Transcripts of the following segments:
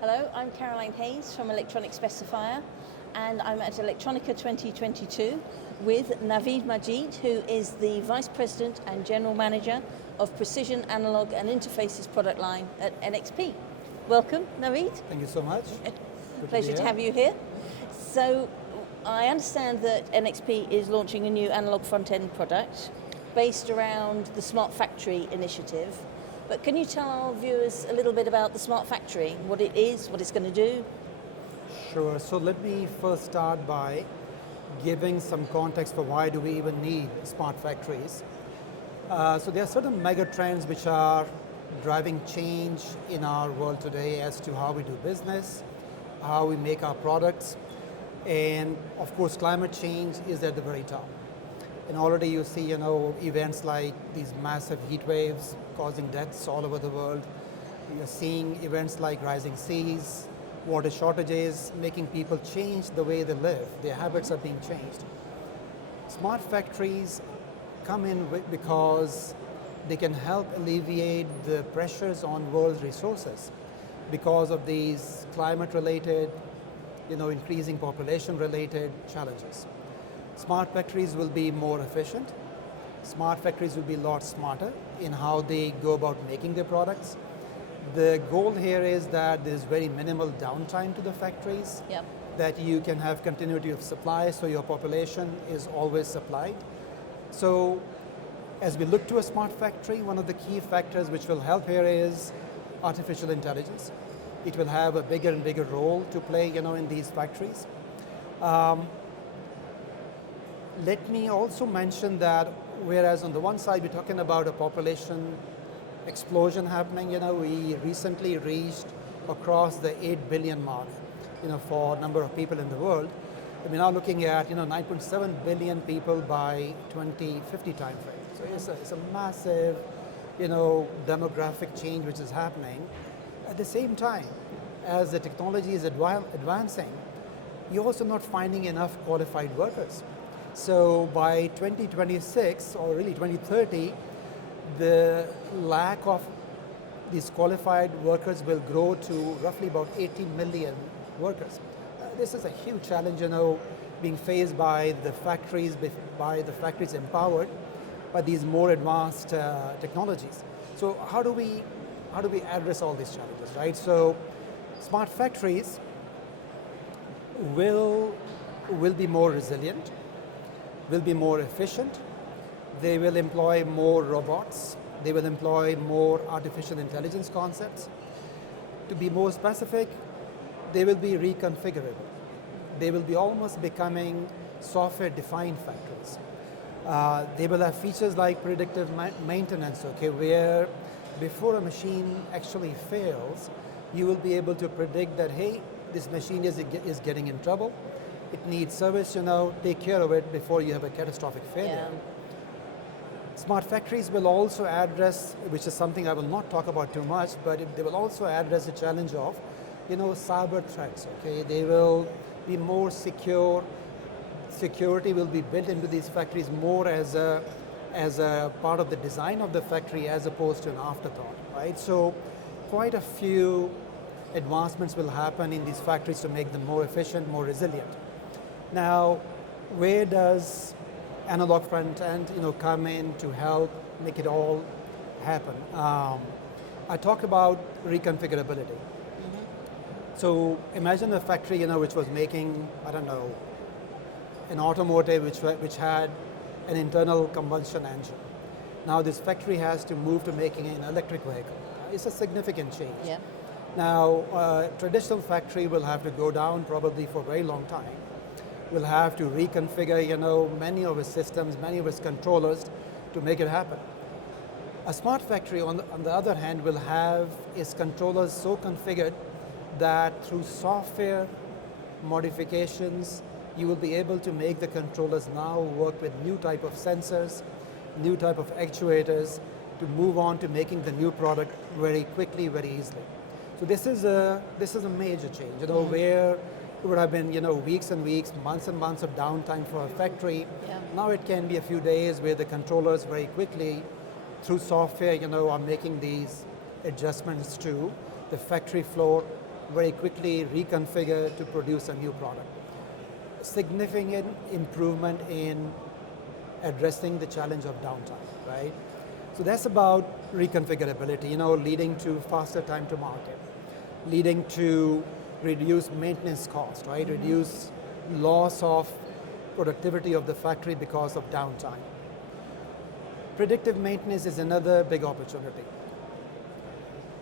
Hello, I'm Caroline Hayes from Electronic Specifier, and I'm at Electronica 2022 with Naveed Majiid, who is the Vice President and General Manager of Precision Analog and Interfaces product line at NXP. Welcome, Naveed. Thank you so much. Pleasure to have you here. So, I understand that NXP is launching a new analog front-end product based around the Smart Factory initiative. But can you tell our viewers a little bit about the Smart Factory, what it is, what it's going to do? Sure, so let me first start by giving some context for why do we even need smart factories. So there are certain mega trends which are driving change in our world today as to how we do business, how we make our products, and of course climate change is at the very top. And already you see, events like these massive heat waves causing deaths all over the world. You're seeing events like rising seas, water shortages, making people change the way they live. Their habits are being changed. Smart factories come in because they can help alleviate the pressures on world resources because of these climate-related, increasing population-related challenges. Smart factories will be more efficient. Smart factories will be a lot smarter in how they go about making their products. The goal here is that there's very minimal downtime to the factories, that you can have continuity of supply so your population is always supplied. So as we look to a smart factory, one of the key factors which will help here is artificial intelligence. It will have a bigger and bigger role to play in these factories. Let me also mention that whereas on the one side we're talking about a population explosion happening, we recently reached across the 8 billion mark, for number of people in the world. And we're now looking at 9.7 billion people by 2050 timeframe. So it's a massive, demographic change which is happening. At the same time, as the technology is advancing, you're also not finding enough qualified workers. So by 2026, or really 2030, the lack of these qualified workers will grow to roughly about 80 million workers. This is a huge challenge, being faced by the factories empowered by these more advanced technologies. So how do we address all these challenges, right? So smart factories will be more resilient, will be more efficient, they will employ more robots, they will employ more artificial intelligence concepts. To be more specific, they will be reconfigurable. They will be almost becoming software-defined factories. They will have features like predictive maintenance, where before a machine actually fails, you will be able to predict that, hey, this machine is getting in trouble, it needs service, take care of it before you have a catastrophic failure. Smart factories will also address, which is something I will not talk about too much, but they will also address the challenge of, cyber threats, They will be more secure. Security will be built into these factories more as a part of the design of the factory as opposed to an afterthought, right? So quite a few advancements will happen in these factories to make them more efficient, more resilient. Now, where does analog front end, come in to help make it all happen? I talked about reconfigurability. So imagine a factory, which was making, an automotive which had an internal combustion engine. Now this factory has to move to making an electric vehicle. It's a significant change. Now, a traditional factory will have to go down probably for a very long time. We'll have to reconfigure, many of its systems, many of its controllers to make it happen. A smart factory, on the other hand, will have its controllers so configured that through software modifications, you will be able to make the controllers now work with new type of sensors, new type of actuators to move on to making the new product very quickly, very easily. So this is a major change, where it would have been, weeks and weeks, months and months of downtime for a factory. Now it can be a few days where the controllers very quickly, through software, are making these adjustments to the factory floor very quickly reconfigure to produce a new product. Significant improvement in addressing the challenge of downtime, right? So that's about reconfigurability, leading to faster time to market, leading to reduced maintenance cost, right? Mm-hmm. Reduce loss of productivity of the factory because of downtime. Predictive maintenance is another big opportunity.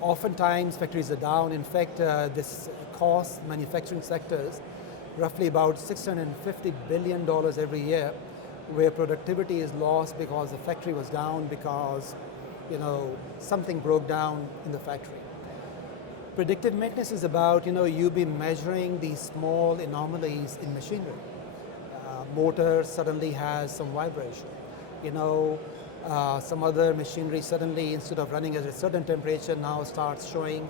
Oftentimes factories are down. In fact, this costs manufacturing sectors roughly about $650 billion every year, where productivity is lost because the factory was down because something broke down in the factory. Predictive maintenance is about you be measuring these small anomalies in machinery. Motor suddenly has some vibration. Some other machinery suddenly, instead of running at a certain temperature, now starts showing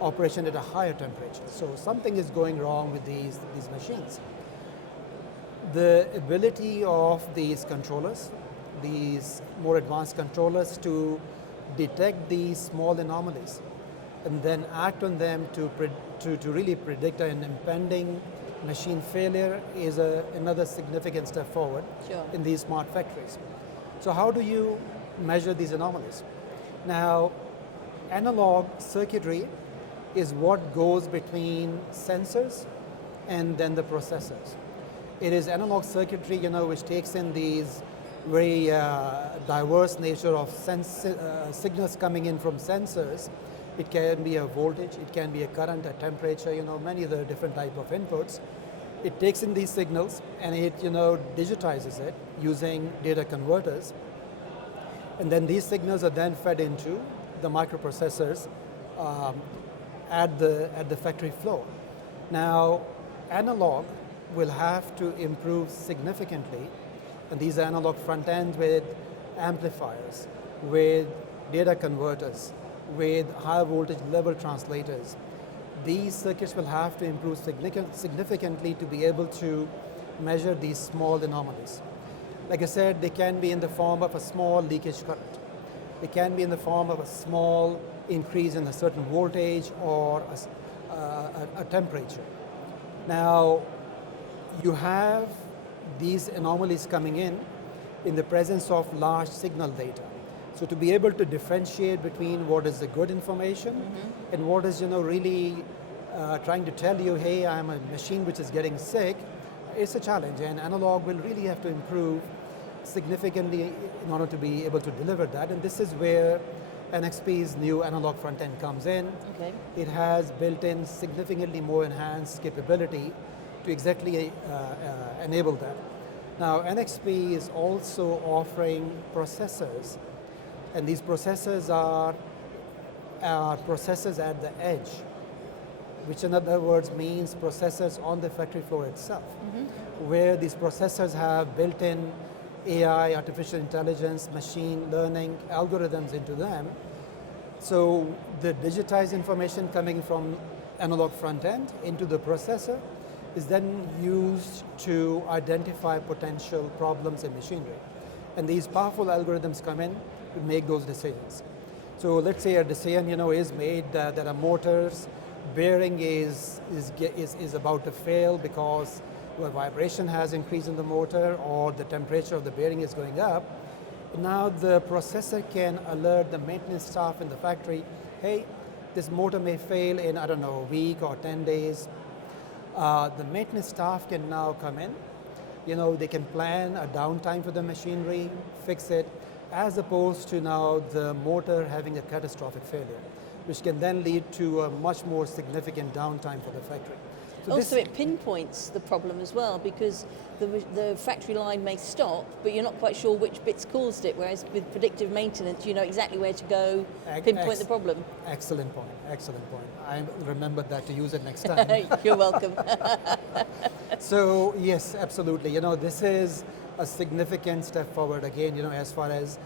operation at a higher temperature. So something is going wrong with these machines. The ability of these controllers, these more advanced controllers, to detect these small anomalies and then act on them to really predict an impending machine failure is another significant step forward. Sure. In these smart factories. So how do you measure these anomalies? Now, analog circuitry is what goes between sensors and then the processors. It is analog circuitry, which takes in these very diverse nature of signals coming in from sensors. It can be a voltage, it can be a current, a temperature, many other different type of inputs. It takes in these signals and it, digitizes it using data converters. And then these signals are then fed into the microprocessors at the factory floor. Now, analog will have to improve significantly, and these are analog front ends with amplifiers, with data converters, with high voltage level translators. These circuits will have to improve significantly to be able to measure these small anomalies. Like I said, they can be in the form of a small leakage current. They can be in the form of a small increase in a certain voltage or a temperature. Now, you have these anomalies coming in the presence of large signal data. So to be able to differentiate between what is the good information mm-hmm. and what is really trying to tell you, hey, I'm a machine which is getting sick, it's a challenge, and analog will really have to improve significantly in order to be able to deliver that. And this is where NXP's new analog front end comes in. Okay. It has built in significantly more enhanced capability to exactly enable that. Now, NXP is also offering processors, and these processors are processors at the edge, which in other words means processors on the factory floor itself, mm-hmm. where these processors have built-in AI, artificial intelligence, machine learning algorithms into them. So the digitized information coming from analog front end into the processor is then used to identify potential problems in machinery. And these powerful algorithms come in to make those decisions. So let's say a decision is made that a motor's bearing is about to fail because the vibration has increased in the motor or the temperature of the bearing is going up. Now the processor can alert the maintenance staff in the factory, hey, this motor may fail in, I don't know, a week or 10 days. The maintenance staff can now come in. They can plan a downtime for the machinery, fix it, as opposed to now the motor having a catastrophic failure, which can then lead to a much more significant downtime for the factory. So also, it pinpoints the problem as well, because the factory line may stop, but you're not quite sure which bits caused it, whereas with predictive maintenance, you know exactly where to go, pinpoint the problem. Excellent point, excellent point. I remember that to use it next time. You're welcome. So, yes, absolutely. This is a significant step forward again, as far as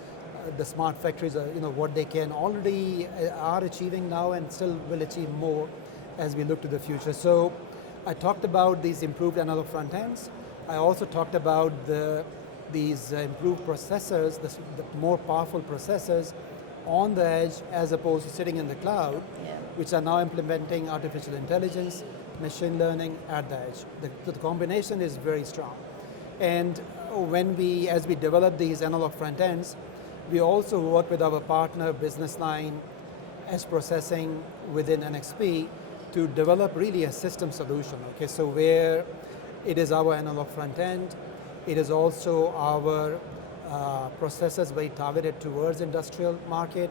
the smart factories are, what they can already are achieving now and still will achieve more as we look to the future. So I talked about these improved analog front ends. I also talked about these improved processors, the more powerful processors on the edge as opposed to sitting in the cloud, Yeah. which are now implementing artificial intelligence, machine learning at the edge. The combination is very strong. And as we develop these analog front ends, we also work with our partner business line, edge processing within NXP to develop really a system solution. Okay, so where it is our analog front end, it is also our processors very targeted towards industrial market,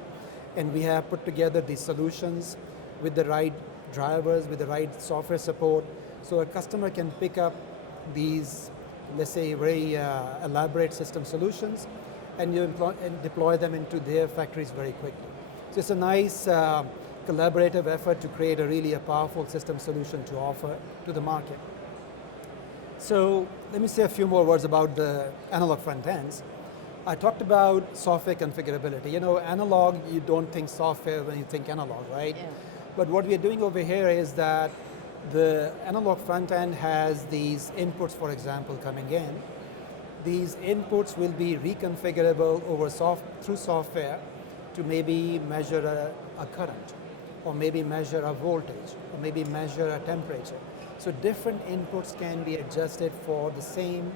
and we have put together these solutions with the right drivers, with the right software support, so a customer can pick up these, let's say, very elaborate system solutions, and you deploy them into their factories very quickly. So it's a nice collaborative effort to create a powerful system solution to offer to the market. So let me say a few more words about the analog front ends. I talked about software configurability. You know, analog, you don't think software when you think analog, right? Yeah. But what we are doing over here is that the analog front end has these inputs, for example, coming in. These inputs will be reconfigurable through software to maybe measure a current, or maybe measure a voltage, or maybe measure a temperature. So different inputs can be adjusted for the same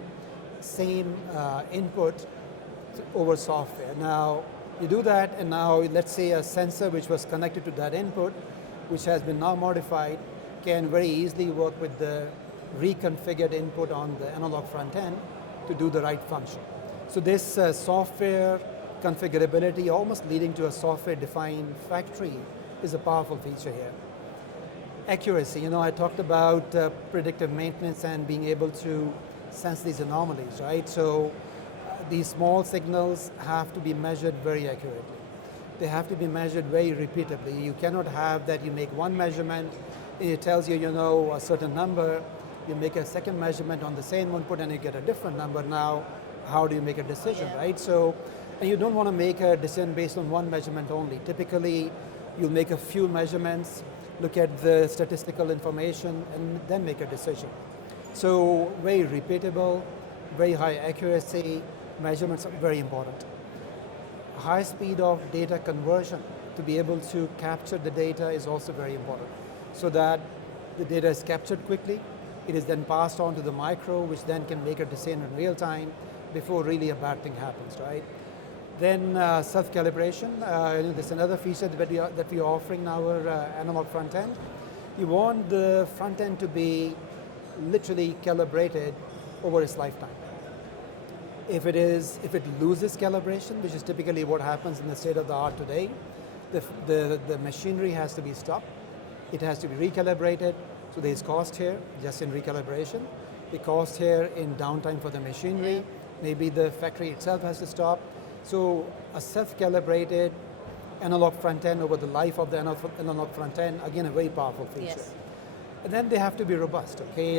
input over software. Now, you do that, and now let's say a sensor which was connected to that input, which has been now modified, can very easily work with the reconfigured input on the analog front end to do the right function. So this software configurability, almost leading to a software-defined factory, is a powerful feature here. Accuracy, you know, I talked about predictive maintenance and being able to sense these anomalies, right? So these small signals have to be measured very accurately. They have to be measured very repeatably. You cannot have that you make one measurement, and it tells you, you know, a certain number, you make a second measurement on the same input and you get a different number. Now, how do you make a decision, right? So, and you don't want to make a decision based on one measurement only. Typically, you'll make a few measurements, look at the statistical information, and then make a decision. So, very repeatable, very high accuracy, measurements are very important. High speed of data conversion, to be able to capture the data, is also very important, so that the data is captured quickly, it is then passed on to the micro, which then can make a decision in real time before really a bad thing happens, right? Then self-calibration, this is another feature that we are offering in our analog front end. You want the front end to be literally calibrated over its lifetime. If it loses calibration, which is typically what happens in the state of the art today, the machinery has to be stopped. It has to be recalibrated. So there's cost here, just in recalibration. The cost here in downtime for the machinery. Maybe the factory itself has to stop. So a self-calibrated analog front end over the life of the analog front end, again, a very powerful feature. Yes. And then they have to be robust, okay?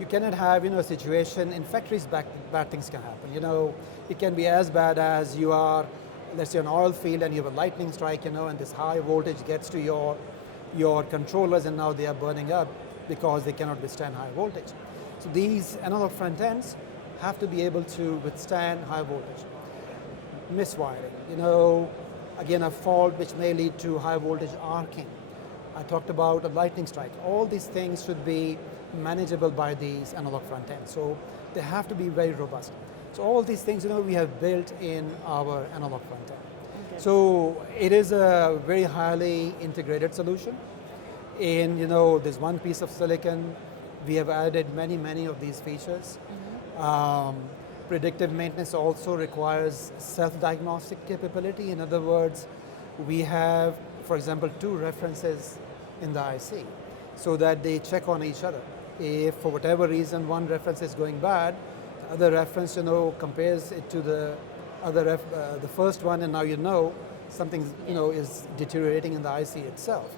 You cannot have, a situation, in factories bad things can happen. It can be as bad as you are, let's say, an oil field and you have a lightning strike, and this high voltage gets to your controllers and now they are burning up because they cannot withstand high voltage. So these analog front ends have to be able to withstand high voltage. Miswiring, again, a fault which may lead to high voltage arcing. I talked about a lightning strike. All these things should be manageable by these analog front ends. So they have to be very robust. So all these things, we have built in our analog front end. Okay. So it is a very highly integrated solution. In, there's one piece of silicon. We have added many, many of these features. Mm-hmm. Predictive maintenance also requires self-diagnostic capability. In other words, we have, for example, 2 references in the IC so that they check on each other. If for whatever reason one reference is going bad, the other reference, compares it to the other the first one, and now something is deteriorating in the IC itself.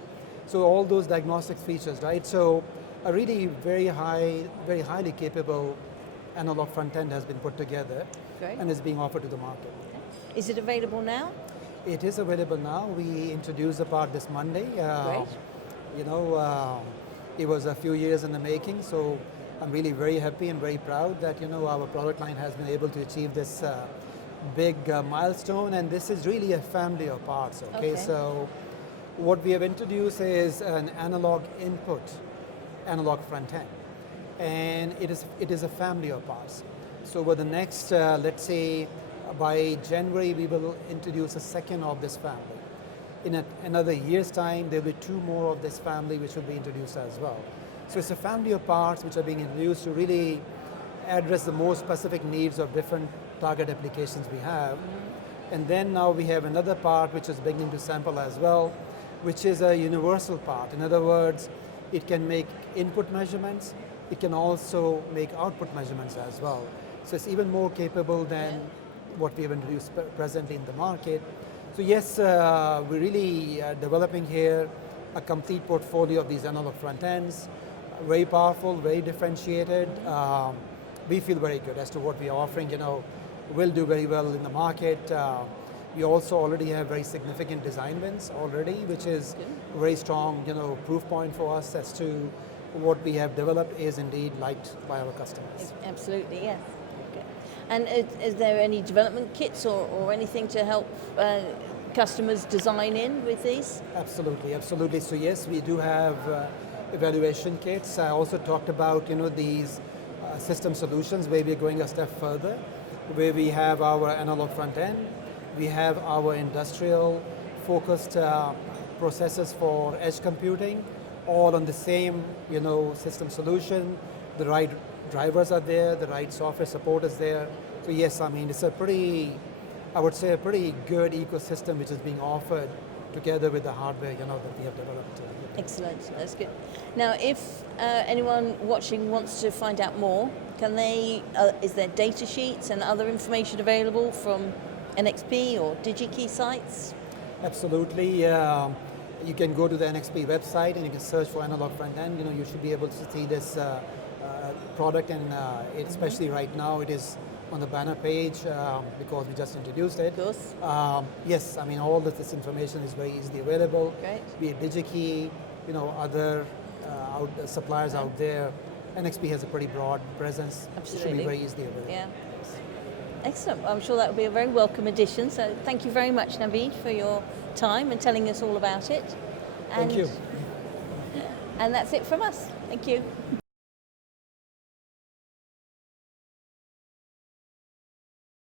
So all those diagnostic features, right? So a really very highly capable analog front end has been put together. Great. And is being offered to the market. Is it available now? It is available now. We introduced the part this Monday. Great. It was a few years in the making, so I'm really very happy and very proud that our product line has been able to achieve this big milestone, and this is really a family of parts. Okay, so what we have introduced is an analog input, analog front end, and it is a family of parts. So over the next, let's say, by January, we will introduce a second of this family. In another year's time, there will be two more of this family which will be introduced as well. So it's a family of parts which are being introduced to really address the more specific needs of different target applications we have. And then now we have another part which is beginning to sample as well, which is a universal part. In other words, it can make input measurements, it can also make output measurements as well. So it's even more capable than what we have introduced presently in the market. So yes, we're really developing here a complete portfolio of these analog front ends, very powerful, very differentiated. We feel very good as to what we are offering. Will do very well in the market. We also already have very significant design wins already, which is a very strong, proof point for us as to what we have developed is indeed liked by our customers. Absolutely, yes. Okay. And is there any development kits or anything to help customers design in with these? Absolutely, absolutely. So yes, we do have evaluation kits. I also talked about, these system solutions where we're going a step further, where we have our analog front end, we have our industrial focused processors for edge computing, all on the same, system solution. The right drivers are there, the right software support is there. So yes, it's a pretty good ecosystem which is being offered together with the hardware, that we have developed. Excellent, that's good. Now, if anyone watching wants to find out more, can they? Is there data sheets and other information available from NXP or Digi-Key sites? Absolutely. You can go to the NXP website and you can search for analog front end. You should be able to see this product, and especially right now it is on the banner page because we just introduced it. Of course. Yes, all of this information is very easily available. Great. Be it Digi-Key, other suppliers out there. NXP has a pretty broad presence. Absolutely. It should be very easily available. Yeah. Excellent. I'm sure that will be a very welcome addition. So thank you very much, Naveed, for your time and telling us all about it. Thank you. And that's it from us. Thank you.